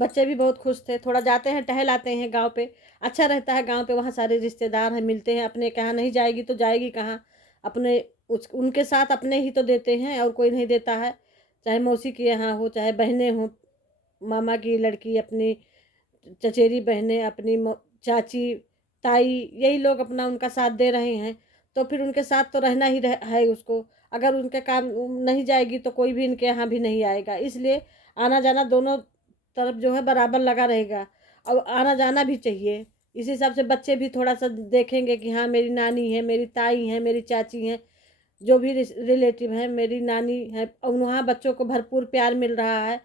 बच्चे भी बहुत खुश थे। थोड़ा जाते हैं, टहल आते हैं गाँव पे, अच्छा रहता है गाँव पे, वहाँ सारे रिश्तेदार हैं, मिलते हैं। अपने के यहाँ नहीं जाएगी तो जाएगी कहाँ? अपने उनके साथ अपने ही तो देते हैं, और कोई नहीं देता है। चाहे मौसी के यहाँ हो, चाहे बहनें हों, मामा की लड़की अपनी, चचेरी बहनें अपनी, चाची, ताई, यही लोग अपना उनका साथ दे रहे हैं, तो फिर उनके साथ तो रहना ही है उसको। अगर उनके काम नहीं जाएगी तो कोई भी इनके यहाँ भी नहीं आएगा। इसलिए आना जाना दोनों तरफ जो है बराबर लगा रहेगा, और आना जाना भी चाहिए। इस हिसाब से बच्चे भी थोड़ा सा देखेंगे कि हाँ मेरी नानी है, मेरी ताई है, मेरी चाची हैं, जो भी रिलेटिव है, मेरी नानी है, और वहाँ बच्चों को भरपूर प्यार मिल रहा है।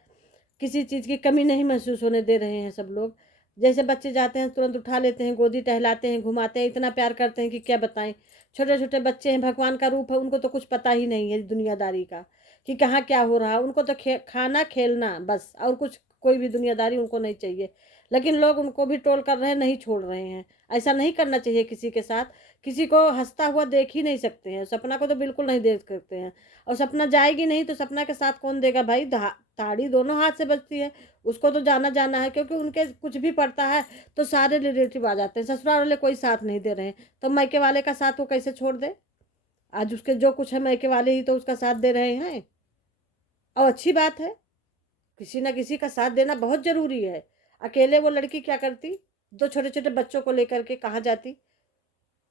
किसी चीज़ की कमी नहीं महसूस होने दे रहे हैं सब लोग। जैसे बच्चे जाते हैं तुरंत उठा लेते हैं, गोदी टहलाते हैं, घुमाते हैं, इतना प्यार करते हैं कि क्या बताएं। छोटे छोटे बच्चे हैं, भगवान का रूप है, उनको तो कुछ पता ही नहीं है दुनियादारी का, कि कहाँ क्या हो रहा है। उनको तो खाना खेलना बस, और कुछ कोई भी दुनियादारी उनको नहीं चाहिए। लेकिन लोग उनको भी ट्रोल कर रहे हैं, नहीं छोड़ रहे हैं। ऐसा नहीं करना चाहिए किसी के साथ। किसी को हंसता हुआ देख ही नहीं सकते हैं, सपना को तो बिल्कुल नहीं देख सकते हैं। और सपना जाएगी नहीं तो सपना के साथ कौन देगा भाई? ताड़ी दोनों हाथ से बजती है। उसको तो जाना जाना है, क्योंकि उनके कुछ भी पड़ता है तो सारे रिलेटिव आ जाते हैं। ससुराल वाले कोई साथ नहीं दे रहे हैं, तो मायके वाले का साथ वो कैसे छोड़ दे? आज उसके जो कुछ है मायके वाले ही तो उसका साथ दे रहे हैं, और अच्छी बात है। किसी ना किसी का साथ देना बहुत जरूरी है। अकेले वो लड़की क्या करती? दो छोटे छोटे बच्चों को लेकर के कहाँ जाती?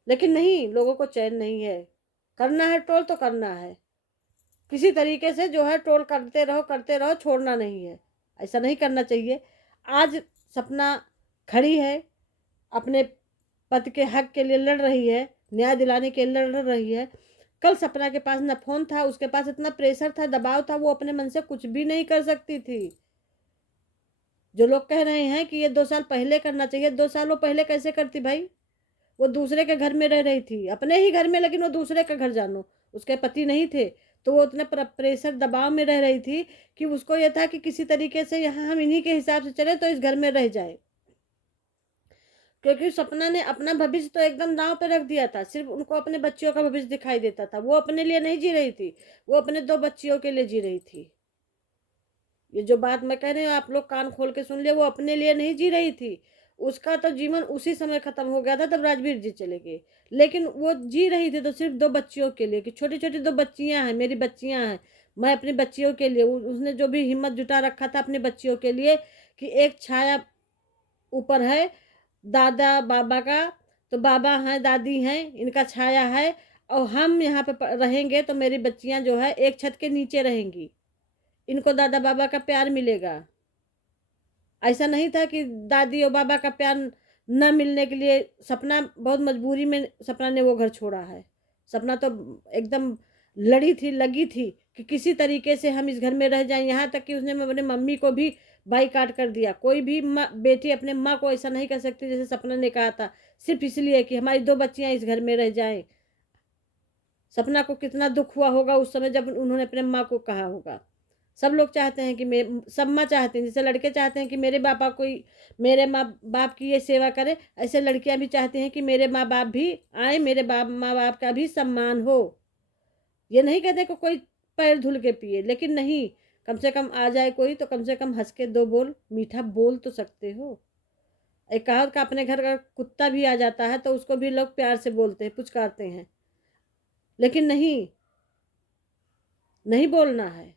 लेकिन नहीं, लोगों को चैन नहीं है। करना है ट्रोल तो करना है, किसी तरीके से जो है ट्रोल करते रहो, छोड़ना नहीं है। ऐसा नहीं करना चाहिए। आज सपना खड़ी है, अपने पति के हक के लिए लड़ रही है, न्याय दिलाने के लिए लड़ रही है। कल सपना के पास न फोन था, उसके पास इतना प्रेशर था, दबाव था, वो अपने मन से कुछ भी नहीं कर सकती थी। जो लोग कह रहे हैं कि ये 2 साल पहले करना चाहिए, 2 साल वो पहले कैसे करती भाई? वो दूसरे के घर में रह रही थी, अपने ही घर में, लेकिन वो दूसरे का घर जानो, उसके पति नहीं थे। तो वो उतने प्रेशर दबाव में रह रही थी कि उसको ये था कि किसी तरीके से यहाँ हम इन्हीं के हिसाब से चले तो इस घर में रह जाए। क्योंकि सपना ने अपना भविष्य तो एकदम दांव पे रख दिया था। सिर्फ उनको अपने बच्चियों का भविष्य दिखाई देता था। वो अपने लिए नहीं जी रही थी, वो अपने 2 बच्चियों के लिए जी रही थी। ये जो बात मैं कह रही हूँ आप लोग कान खोल के सुन लिए, वो अपने लिए नहीं जी रही थी। उसका तो जीवन उसी समय खत्म हो गया था तब राजवीर जी चले गए। लेकिन वो जी रही थी तो सिर्फ 2 बच्चियों के लिए, कि छोटी छोटी 2 बच्चियां हैं, मेरी बच्चियां हैं, मैं अपनी बच्चियों के लिए। उसने जो भी हिम्मत जुटा रखा था अपनी बच्चियों के लिए, कि एक छाया ऊपर है दादा बाबा का, तो बाबा हैं, दादी हैं, इनका छाया है, और हम यहाँ पे रहेंगे तो मेरी बच्चियां जो है एक छत के नीचे रहेंगी, इनको दादा बाबा का प्यार मिलेगा। ऐसा नहीं था कि दादी और बाबा का प्यार न मिलने के लिए सपना बहुत मजबूरी में सपना ने वो घर छोड़ा है। सपना तो एकदम लड़ी थी, लगी थी कि किसी तरीके से हम इस घर में रह जाएं। यहाँ तक कि उसने अपने मम्मी को भी बाईकाट कर दिया। कोई भी बेटी अपने माँ को ऐसा नहीं कर सकती जैसे सपना ने कहा था, सिर्फ इसलिए कि हमारी 2 बच्चियां इस घर में रह जाएं। सपना को कितना दुख हुआ होगा उस समय जब उन्होंने अपने माँ को कहा होगा। सब लोग चाहते हैं कि सब माँ चाहते हैं, जैसे लड़के चाहते हैं कि मेरे पापा कोई, मेरे माँ बाप की ये सेवा करे, ऐसे लड़कियां भी चाहती हैं कि मेरे माँ बाप भी आए, मेरे माँ बाप का भी सम्मान हो। ये नहीं कहते कि कोई पैर धुल के पिए, लेकिन नहीं, कम से कम आ जाए कोई तो कम से कम हंस के 2 बोल मीठा बोल तो सकते हो। एक कहावत का, अपने घर का कुत्ता भी आ जाता है तो उसको भी लोग प्यार से बोलते हैं, पुचकारते हैं। लेकिन नहीं, नहीं बोलना है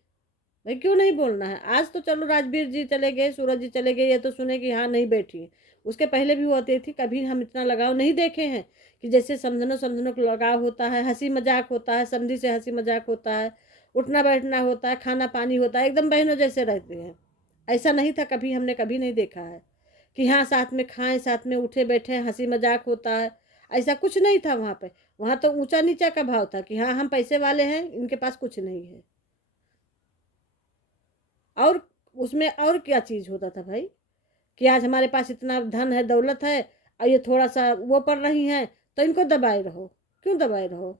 भाई। क्यों नहीं बोलना है? आज तो चलो राजवीर जी चले गए, सूरज जी चले गए, ये तो सुने कि हाँ नहीं बैठी। उसके पहले भी होती थी, कभी हम इतना लगाव नहीं देखे हैं कि जैसे समझनो समझनो को लगाव होता है, हंसी मजाक होता है, समझी से हंसी मजाक होता है, उठना बैठना होता है, खाना पानी होता है, एकदम बहनों जैसे रहते हैं। ऐसा नहीं था कभी, हमने कभी नहीं देखा है कि हाँ साथ में खाएं, साथ में उठे बैठे, हंसी मजाक होता है। ऐसा कुछ नहीं था वहाँ पे। वहाँ तो ऊंचा नीचा का भाव था कि हाँ हम पैसे वाले हैं, इनके पास कुछ नहीं है। और उसमें और क्या चीज होता था भाई, कि आज हमारे पास इतना धन है, दौलत है, और ये थोड़ा सा वो पढ़ रही हैं तो इनको दबाए रहो। क्यों दबाए रहो?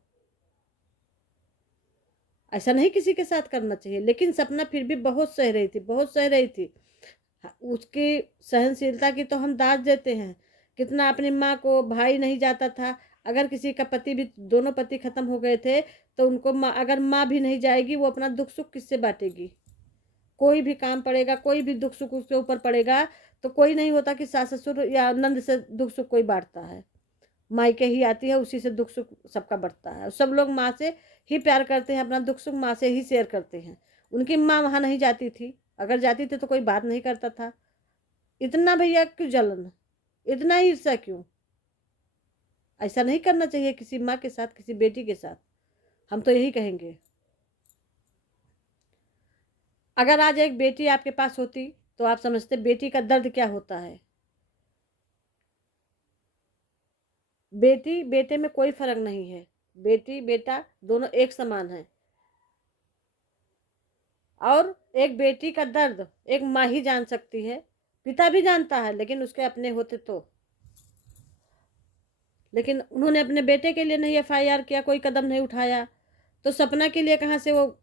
ऐसा नहीं किसी के साथ करना चाहिए। लेकिन सपना फिर भी बहुत सह रही थी, बहुत सह रही थी। उसकी सहनशीलता की तो हम दाद देते हैं। कितना अपनी माँ को, भाई नहीं जाता था, अगर किसी का पति भी, दोनों पति खत्म हो गए थे तो उनको अगर माँ भी नहीं जाएगी, वो अपना दुख सुख किससे बांटेगी? कोई भी काम पड़ेगा, कोई भी दुख सुख उसके ऊपर पड़ेगा, तो कोई नहीं होता कि सास ससुर या नंद से दुख सुख कोई बांटता है। मायके ही आती है, उसी से दुख सुख सबका बढ़ता है। सब लोग माँ से ही प्यार करते हैं, अपना दुख सुख माँ से ही शेयर करते हैं। उनकी माँ वहाँ नहीं जाती थी, अगर जाती थी तो कोई बात नहीं करता था। इतना भैया क्यों जलन, इतना ईर्ष्या क्यों? ऐसा नहीं करना चाहिए किसी माँ के साथ, किसी बेटी के साथ। हम तो यही कहेंगे। अगर आज एक बेटी आपके पास होती तो आप समझते बेटी का दर्द क्या होता है। बेटी बेटे में कोई फर्क नहीं है, बेटी बेटा दोनों एक समान है। और एक बेटी का दर्द एक माँ ही जान सकती है, पिता भी जानता है, लेकिन उसके अपने होते तो। लेकिन उन्होंने अपने बेटे के लिए नहीं एफआईआर किया, कोई कदम नहीं उठाया, तो सपना के लिए कहाँ से वो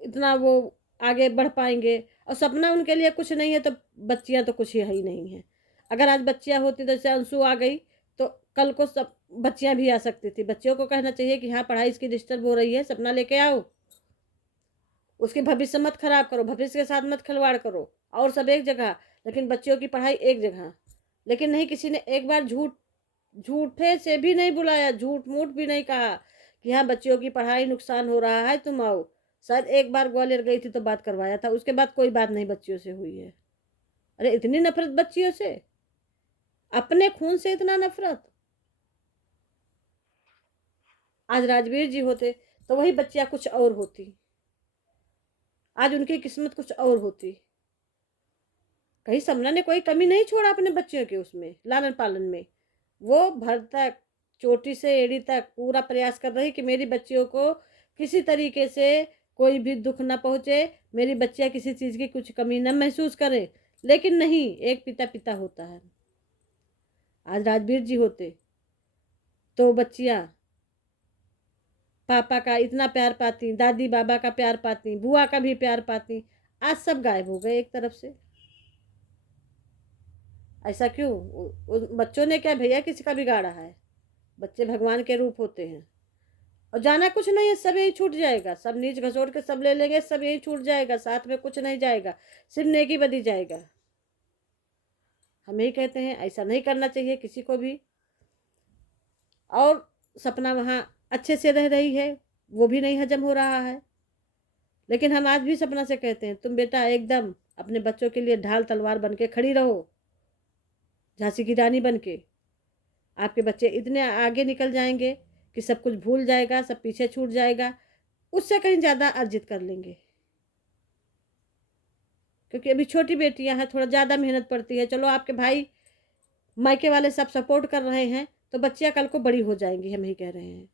इतना वो आगे बढ़ पाएंगे। और सपना उनके लिए कुछ नहीं है तो बच्चियां तो कुछ ही नहीं है। अगर आज बच्चियां होती तो जैसे अंशु आ गई तो कल को सब बच्चियां भी आ सकती थी। बच्चियों को कहना चाहिए कि हाँ पढ़ाई इसकी डिस्टर्ब हो रही है, सपना लेके आओ, उसके भविष्य मत खराब करो, भविष्य के साथ मत खिलवाड़ करो। और सब एक जगह, लेकिन बच्चियों की पढ़ाई एक जगह। लेकिन नहीं, किसी ने एक बार झूठे से भी नहीं बुलाया, झूठ मूठ भी नहीं कहा कि हाँ बच्चियों की पढ़ाई नुकसान हो रहा है, तुम आओ। शायद एक बार ग्वालियर गई थी तो बात करवाया था, उसके बाद कोई बात नहीं बच्चियों से हुई है। अरे इतनी नफरत बच्चियों से, अपने खून से इतना नफरत। आज राजवीर जी होते तो वही बच्चियां कुछ और होती, आज उनकी किस्मत कुछ और होती। कहीं समना ने कोई कमी नहीं छोड़ा अपने बच्चियों के उसमें लालन पालन में। वो भर तक, चोटी से एड़ी तक पूरा प्रयास कर रही कि मेरी बच्चियों को किसी तरीके से कोई भी दुख ना पहुंचे, मेरी बच्चियां किसी चीज की कुछ कमी न महसूस करें। लेकिन नहीं, एक पिता पिता होता है। आज राजवीर जी होते तो बच्चियां पापा का इतना प्यार पाती, दादी बाबा का प्यार पाती, बुआ का भी प्यार पाती। आज सब गायब हो गए एक तरफ से। ऐसा क्यों? बच्चों ने क्या भैया किसी का बिगाड़ा है? बच्चे भगवान के रूप होते हैं। और जाना कुछ नहीं है, सब यही छूट जाएगा, सब नीच घसोड़ के सब ले लेंगे, सब यही छूट जाएगा, साथ में कुछ नहीं जाएगा, सिर्फ नेकी बदी जाएगा। हम यही कहते हैं ऐसा नहीं करना चाहिए किसी को भी। और सपना वहाँ अच्छे से रह रही है, वो भी नहीं हजम हो रहा है। लेकिन हम आज भी सपना से कहते हैं तुम बेटा एकदम अपने बच्चों के लिए ढाल तलवार बन के खड़ी रहो, झांसी की रानी बन के। आपके बच्चे इतने आगे निकल जाएंगे कि सब कुछ भूल जाएगा, सब पीछे छूट जाएगा, उससे कहीं ज़्यादा अर्जित कर लेंगे। क्योंकि अभी छोटी बेटियां हैं, थोड़ा ज़्यादा मेहनत पड़ती है। चलो आपके भाई मायके वाले सब सपोर्ट कर रहे हैं तो बच्चियां कल को बड़ी हो जाएंगी, हम ही कह रहे हैं।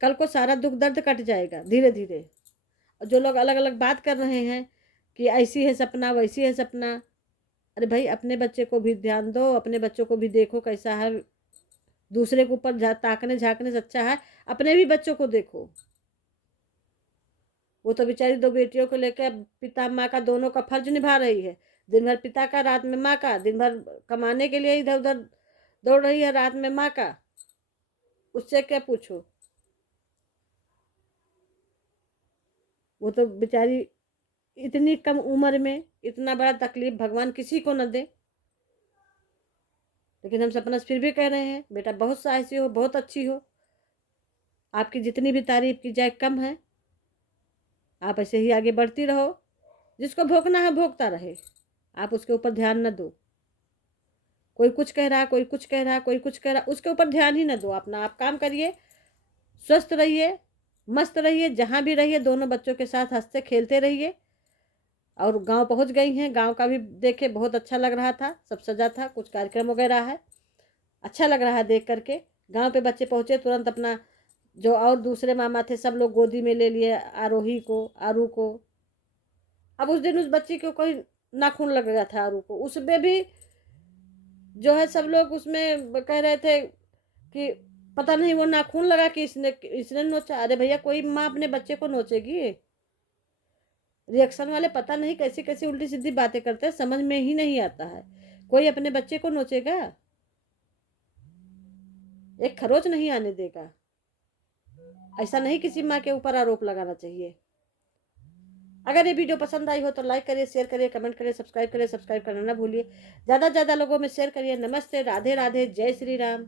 कल को सारा दुख दर्द कट जाएगा धीरे धीरे। जो लोग अलग अलग बात कर रहे हैं कि ऐसी है सपना वैसी है सपना, अरे भाई अपने बच्चे को भी ध्यान दो, अपने बच्चों को भी देखो कैसा है। दूसरे के ऊपर ताकने झाँकने से अच्छा है अपने भी बच्चों को देखो। वो तो बेचारी दो बेटियों को लेकर पिता माँ का दोनों का फर्ज निभा रही है। दिन भर पिता का, रात में माँ का, दिन भर कमाने के लिए इधर उधर दौड़ रही है, रात में माँ का। उससे क्या पूछो? वो तो बेचारी इतनी कम उम्र में इतना बड़ा तकलीफ भगवान किसी को न दे। लेकिन हम सपना फिर भी कह रहे हैं बेटा बहुत साहसी हो, बहुत अच्छी हो, आपकी जितनी भी तारीफ की जाए कम है। आप ऐसे ही आगे बढ़ती रहो, जिसको भोगना है भोगता रहे, आप उसके ऊपर ध्यान न दो। कोई कुछ कह रहा, कोई कुछ कह रहा, कोई कुछ कह रहा, उसके ऊपर ध्यान ही न दो। अपना आप काम करिए, स्वस्थ रहिए, मस्त रहिए, जहाँ भी रहिए दोनों बच्चों के साथ हंसते खेलते रहिए। और गांव पहुंच गई हैं, गांव का भी देखे बहुत अच्छा लग रहा था, सब सजा था, कुछ कार्यक्रम वगैरह है, अच्छा लग रहा है देख करके। गांव पे बच्चे पहुंचे तुरंत अपना जो और दूसरे मामा थे सब लोग गोदी में ले लिए आरोही को, आरू को। अब उस दिन उस बच्ची को कोई नाखून लग गया था आरू को, उसमें भी जो है सब लोग उसमें कह रहे थे कि पता नहीं वो नाखून लगा कि इसने इसने नोचा। अरे भैया कोई माँ अपने बच्चे को नोचेगी? रिएक्शन वाले पता नहीं कैसी कैसी उल्टी सीधी बातें करते हैं, समझ में ही नहीं आता है। कोई अपने बच्चे को नोचेगा? एक खरोच नहीं आने देगा। ऐसा नहीं किसी माँ के ऊपर आरोप लगाना चाहिए। अगर ये वीडियो पसंद आई हो तो लाइक करिए, शेयर करिए, कमेंट करिए, सब्सक्राइब करना ना भूलिए। ज़्यादा से ज़्यादा लोगों में शेयर करिए। नमस्ते, राधे राधे, जय श्री राम।